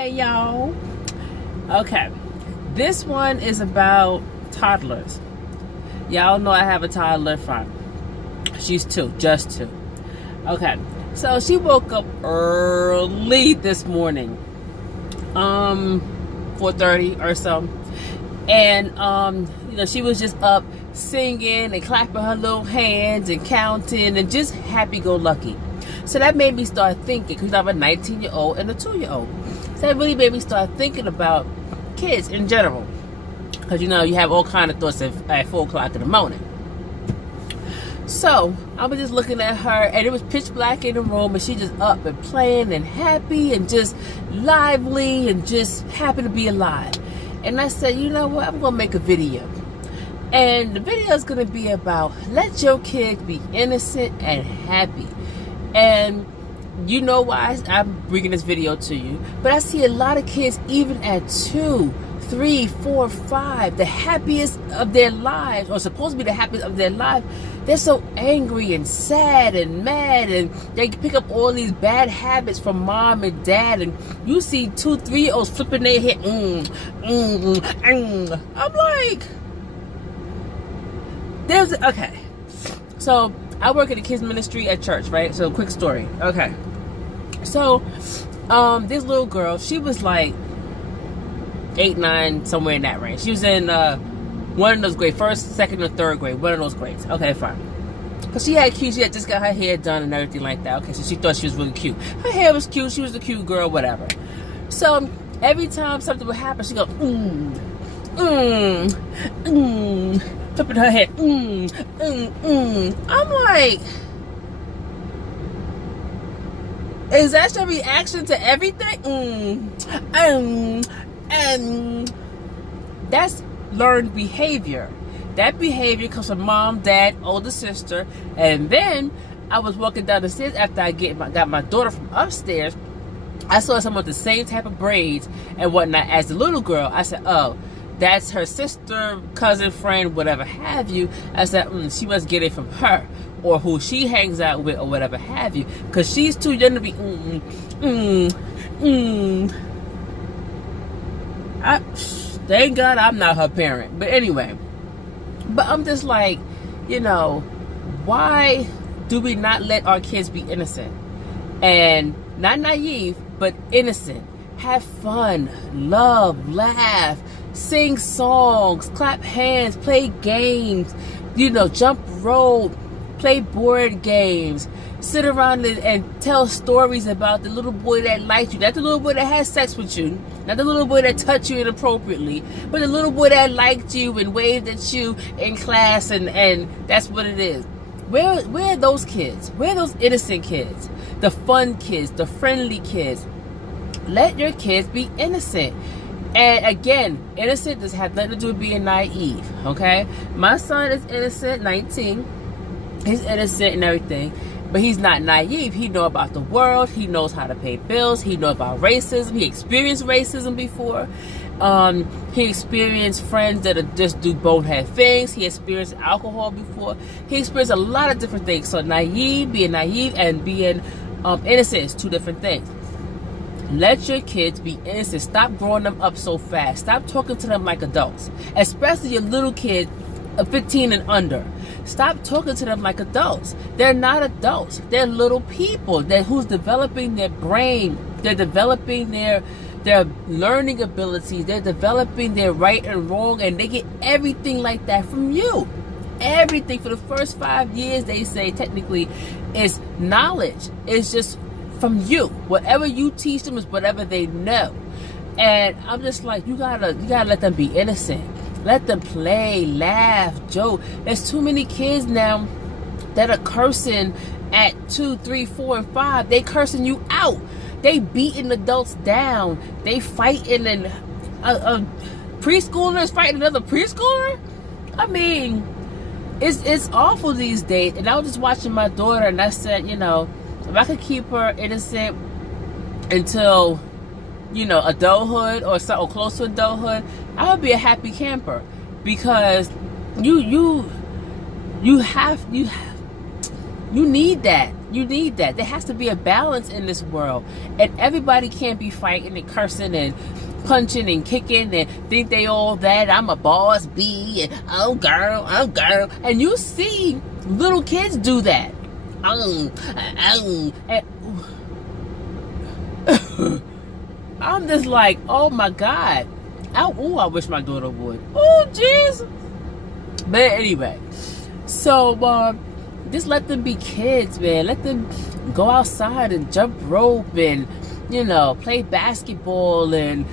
Hey y'all. Okay, this one is about toddlers. Y'all know I have a toddler friend. She's two, just two. Okay, so she woke up early this morning, 4:30 or so, and she was just up singing and clapping her little hands and counting and just happy-go-lucky. So that made me start thinking, because I have a 19-year-old and a 2-year-old. So that really made me start thinking about kids in general. Because, you have all kind of thoughts at 4 o'clock in the morning. So, I was just looking at her, and it was pitch black in the room, and she just up and playing and happy and just lively and just happy to be alive. And I said, you know what, I'm going to make a video. And the video is going to be about, let your kids be innocent and happy. And you know why I'm bringing this video to you. But I see a lot of kids, even at 2, 3, 4, 5, the happiest of their lives, or supposed to be the happiest of their lives, they're so angry and sad and mad, and they pick up all these bad habits from mom and dad, and you see 2, 3-year-olds flipping their head, I'm like, okay, so I work at the kids ministry at church, right? So quick story. Okay. So, this little girl, she was like 8, 9, somewhere in that range. She was in one of those grades, 1st, 2nd, or 3rd grade, one of those grades. Okay, fine. Because she had just got her hair done and everything like that. Okay, so she thought she was really cute. Her hair was cute. She was a cute girl, whatever. So every time something would happen, she'd go, flipping her head, I'm like, is that your reaction to everything? And that's learned behavior. That behavior comes from mom, dad, older sister. And then I was walking down the stairs after I got my daughter from upstairs. I saw someone with the same type of braids and whatnot as the little girl. I said, oh, that's her sister, cousin, friend, whatever have you. I said, she must get it from her, or who she hangs out with, or whatever have you, because she's too young to be thank God I'm not her parent. But anyway, but I'm just like, why do we not let our kids be innocent? And not naive, but innocent. Have fun, love, laugh, sing songs, clap hands, play games, jump rope, play board games, sit around and tell stories about the little boy that liked you, not the little boy that had sex with you, not the little boy that touched you inappropriately, but the little boy that liked you and waved at you in class, and that's what it is. Where are those kids? Where are those innocent kids? The fun kids, the friendly kids. Let your kids be innocent. And again, innocent does have nothing to do with being naive, okay? My son is innocent, 19. He's innocent and everything, but he's not naive. He knows about the world. He knows how to pay bills. He knows about racism. He experienced racism before. He experienced friends that just do bonehead things. He experienced alcohol before. He experienced a lot of different things. So being naive and being innocent is 2 different things. Let your kids be innocent. Stop growing them up so fast. Stop talking to them like adults, especially your little kids, 15 and under. Stop talking to them like adults. They're not adults. They're little people who's developing their brain. They're developing their learning abilities. They're developing their right and wrong, and they get everything like that from you. Everything for the first 5 years, they say technically, is knowledge. It's just from you. Whatever you teach them is whatever they know. And I'm just like, you gotta let them be innocent. Let them play, laugh, joke. There's too many kids now that are cursing at 2, 3, 4, and 5. They cursing you out. They beating adults down. They fighting, and a preschooler is fighting another preschooler. I mean, it's awful these days. And I was just watching my daughter, and I said, if I could keep her innocent until, adulthood or close to adulthood, I would be a happy camper, because you need that. You need that. There has to be a balance in this world. And everybody can't be fighting and cursing and punching and kicking and think they all that. I'm a boss B and I'm girl. And you see little kids do that. And I'm just like, oh my God. I wish my daughter would. Oh, jeez. But anyway, so just let them be kids, man. Let them go outside and jump rope and, play basketball and,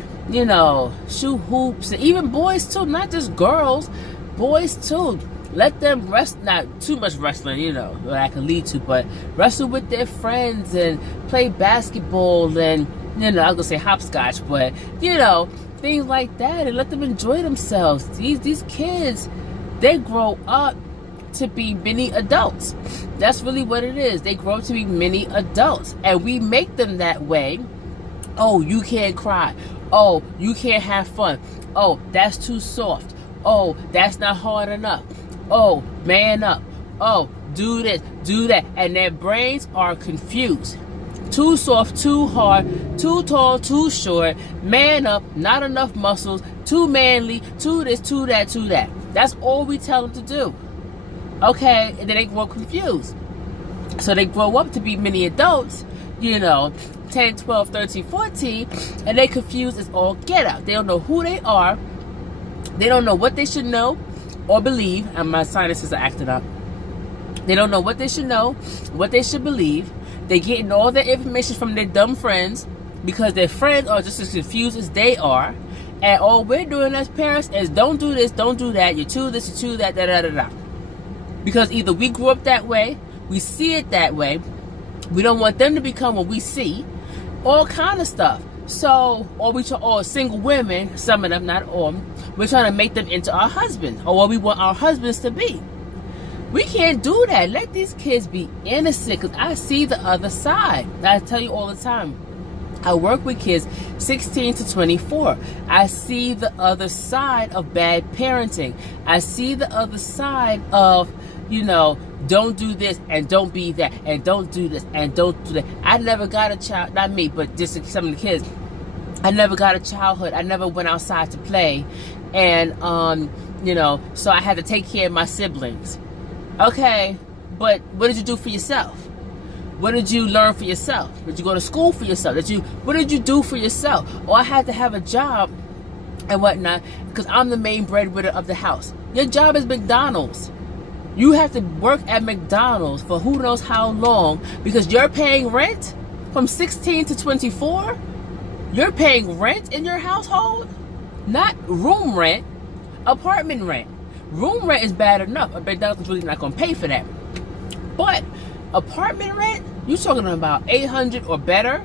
shoot hoops. And even boys too, not just girls, boys too. Let them rest, not too much wrestling, what I can lead to, but wrestle with their friends and play basketball and, I was going to say hopscotch, but, things like that, and let them enjoy themselves. These kids, they grow up to be mini adults. That's really what it is. They grow up to be mini adults, and we make them that way. Oh, you can't cry. Oh, you can't have fun. Oh, that's too soft. Oh, that's not hard enough. Oh, man up. Oh, do this, do that. And their brains are confused. Too soft, too hard, too tall, too short, man up, not enough muscles, too manly, too this, too that, too that. That's all we tell them to do. Okay? And then they grow confused. So they grow up to be mini adults, 10, 12, 13, 14, and they confused as all get out. They don't know who they are. They don't know what they should know or believe. And my sinuses are acting up. They don't know what they should know, what they should believe. They're getting all their information from their dumb friends because their friends are just as confused as they are. And all we're doing as parents is don't do this, don't do that. You're too this, you're too that, da. Because either we grew up that way, we see it that way, we don't want them to become what we see, all kind of stuff. So, or single women, some of them, not all, we're trying to make them into our husbands or what we want our husbands to be. We can't do that. Let these kids be innocent, because I see the other side. I tell you all the time. I work with kids 16 to 24. I see the other side of bad parenting. I see the other side of, don't do this and don't be that and don't do this and don't do that. I never got a child, not me, but just some of the kids. I never got a childhood. I never went outside to play. And, so I had to take care of my siblings. Okay, but what did you do for yourself? What did you learn for yourself? Did you go to school for yourself? What did you do for yourself? Or I had to have a job and whatnot because I'm the main breadwinner of the house. Your job is McDonald's. You have to work at McDonald's for who knows how long because you're paying rent from 16 to 24. You're paying rent in your household, not room rent, apartment rent. Room rent is bad enough. A McDonald's is really not going to pay for that. But apartment rent, you're talking about $800 or better.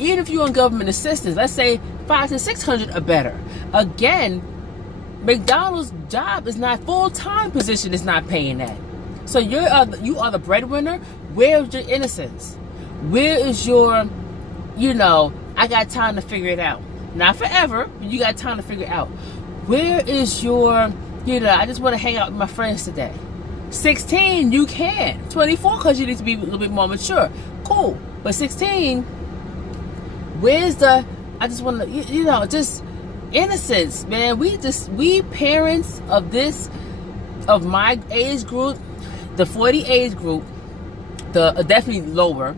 Even if you're on government assistance, let's say $500 to $600 or better. Again, McDonald's job is not full-time position. Is not paying that. So you are the breadwinner. Where's your innocence? Where is your, I got time to figure it out. Not forever, but you got time to figure it out. Where is your, I just want to hang out with my friends today. 16, you can. 24, because you need to be a little bit more mature. Cool. But 16, where's the, I just want to, just innocence, man. We parents of my age group, the 40 age group, definitely lower.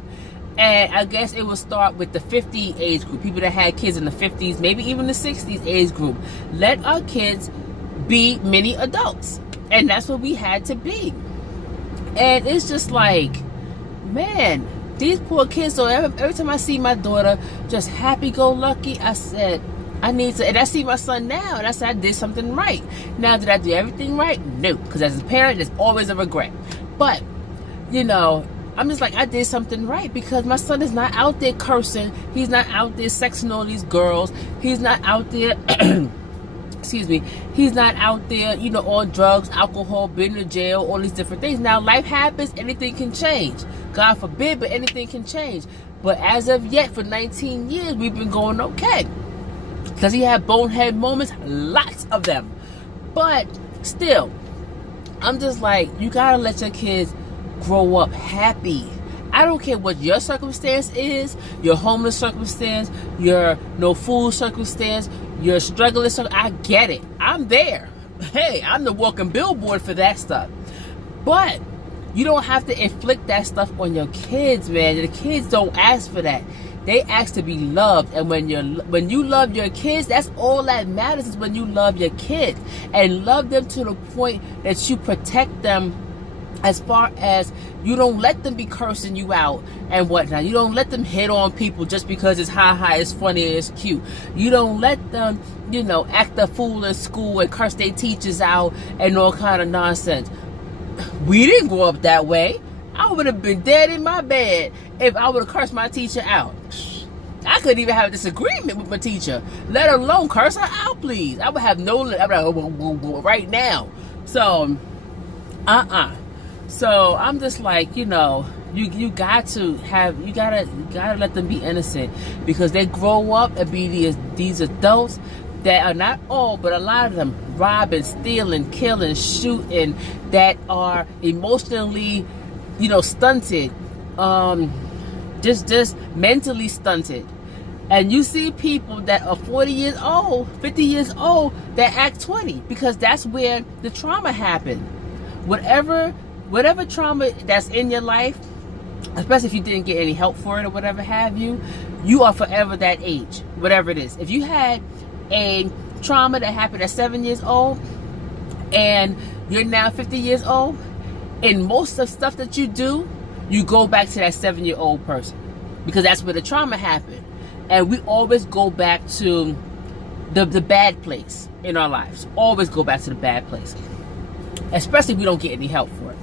And I guess it will start with the 50 age group, people that had kids in the 50s, maybe even the 60s age group. Let our kids be mini adults. And that's what we had to be. And it's just like, man, these poor kids. So every time I see my daughter just happy-go-lucky, I said, I need to, and I see my son now, and I said, I did something right. Now, did I do everything right? No, because as a parent, there's always a regret. But, I'm just like, I did something right because my son is not out there cursing. He's not out there sexing all these girls. He's not out there, excuse me, he's not out there, on drugs, alcohol, been to jail, all these different things. Now, life happens, anything can change. God forbid, but anything can change. But as of yet, for 19 years, we've been going okay. Does he have bonehead moments? Lots of them. But still, I'm just like, you gotta let your kids grow up happy I don't care what your circumstance is, your homeless circumstance, your no food circumstance, your struggling I get it. I'm there. Hey, I'm the walking billboard for that stuff. But you don't have to inflict that stuff on your kids, man. The kids don't ask for that. They ask to be loved. And when you love your kids, that's all that matters, is when you love your kids. And love them to the point that you protect them, as far as you don't let them be cursing you out and whatnot. You don't let them hit on people just because it's ha-ha, it's funny, it's cute. You don't let them, act a fool in school and curse their teachers out and all kind of nonsense. We didn't grow up that way. I would have been dead in my bed if I would have cursed my teacher out. I couldn't even have a disagreement with my teacher, let alone curse her out, please. I would have right now. So, So I'm just like, you gotta let them be innocent, because they grow up and be these adults that are not all, but a lot of them robbing, stealing, killing, shooting, that are emotionally, stunted, just mentally stunted. And you see people that are 40 years old, 50 years old, that act 20, because that's where the trauma happened. Whatever trauma that's in your life, especially if you didn't get any help for it or whatever have you, you are forever that age, whatever it is. If you had a trauma that happened at 7 years old and you're now 50 years old, in most of the stuff that you do, you go back to that 7-year-old person, because that's where the trauma happened. And we always go back to the bad place in our lives. Always go back to the bad place, especially if we don't get any help for it.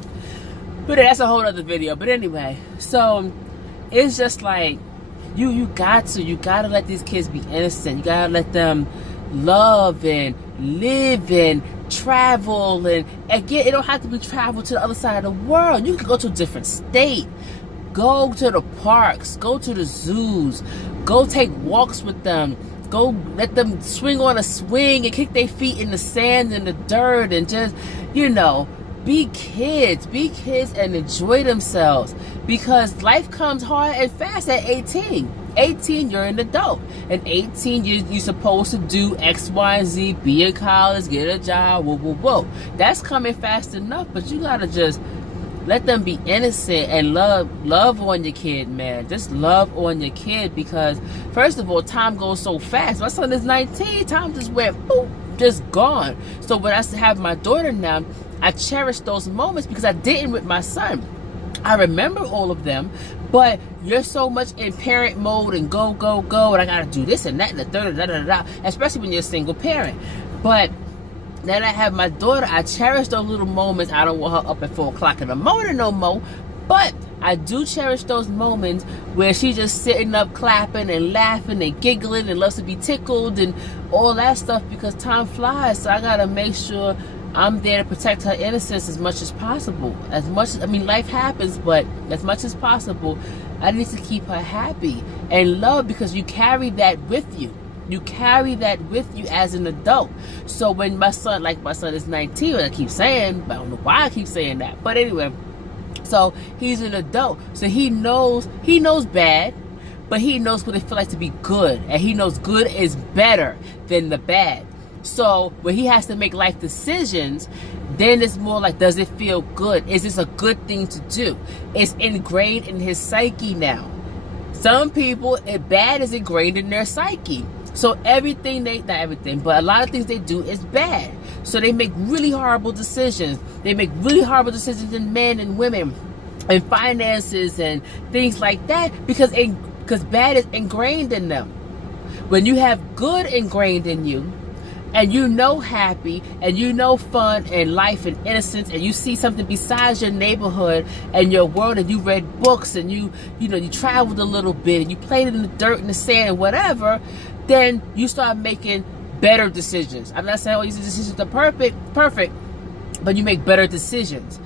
But that's a whole other video. But anyway, so it's just like, you gotta let these kids be innocent. You gotta let them love and live and travel, and again, it don't have to be travel to the other side of the world. You can go to a different state, go to the parks, go to the zoos, go take walks with them, go let them swing on a swing and kick their feet in the sand and the dirt, and just be kids and enjoy themselves, because life comes hard and fast at 18. 18, you're an adult. And 18, you're supposed to do X, Y, and Z, be in college, get a job, whoa. That's coming fast enough, but you gotta just let them be innocent and love on your kid, man. Just love on your kid, because first of all, time goes so fast. My son is 19, time just went boop, just gone. So when I have my daughter now, I cherish those moments, because I didn't with my son. I remember all of them, but you're so much in parent mode and go, and I gotta do this and that and the third, especially when you're a single parent. But now that I have my daughter, I cherish those little moments. I don't want her up at 4 o'clock in the morning no more, but I do cherish those moments where she's just sitting up clapping and laughing and giggling and loves to be tickled and all that stuff, because time flies. So I gotta make sure I'm there to protect her innocence as much as possible. Life happens, but as much as possible, I need to keep her happy and loved, because you carry that with you. You carry that with you as an adult. So when my son is 19, I keep saying, but I don't know why I keep saying that. But anyway, so he's an adult. So he knows bad, but he knows what it feels like to be good. And he knows good is better than the bad. So when he has to make life decisions, then it's more like, does it feel good? Is this a good thing to do? It's ingrained in his psyche now. Some people, bad is ingrained in their psyche. So not everything, but a lot of things they do is bad. So they make really horrible decisions. They make really horrible decisions in men and women and finances and things like that, because bad is ingrained in them. When you have good ingrained in you, and happy, and fun and life and innocence, and you see something besides your neighborhood and your world, and you read books, and you traveled a little bit, and you played in the dirt and the sand and whatever, then you start making better decisions. I'm not saying all these decisions are perfect, but you make better decisions.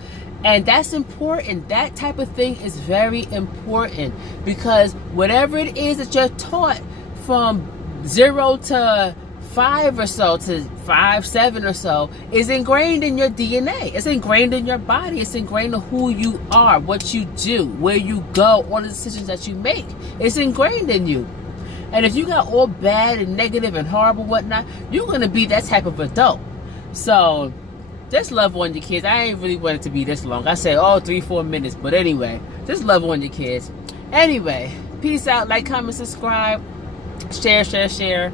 And that's important. That type of thing is very important, because whatever it is that you're taught from 0 to 5 or so to 5, 7 or so is ingrained in your DNA. It's ingrained in your body. It's ingrained in who you are, what you do, where you go, all the decisions that you make. It's ingrained in you. And if you got all bad and negative and horrible whatnot, you're going to be that type of adult. So just love on your kids. I ain't really want it to be this long. I say, 3-4 minutes. But anyway, just love on your kids. Anyway, peace out. Like, comment, subscribe. Share.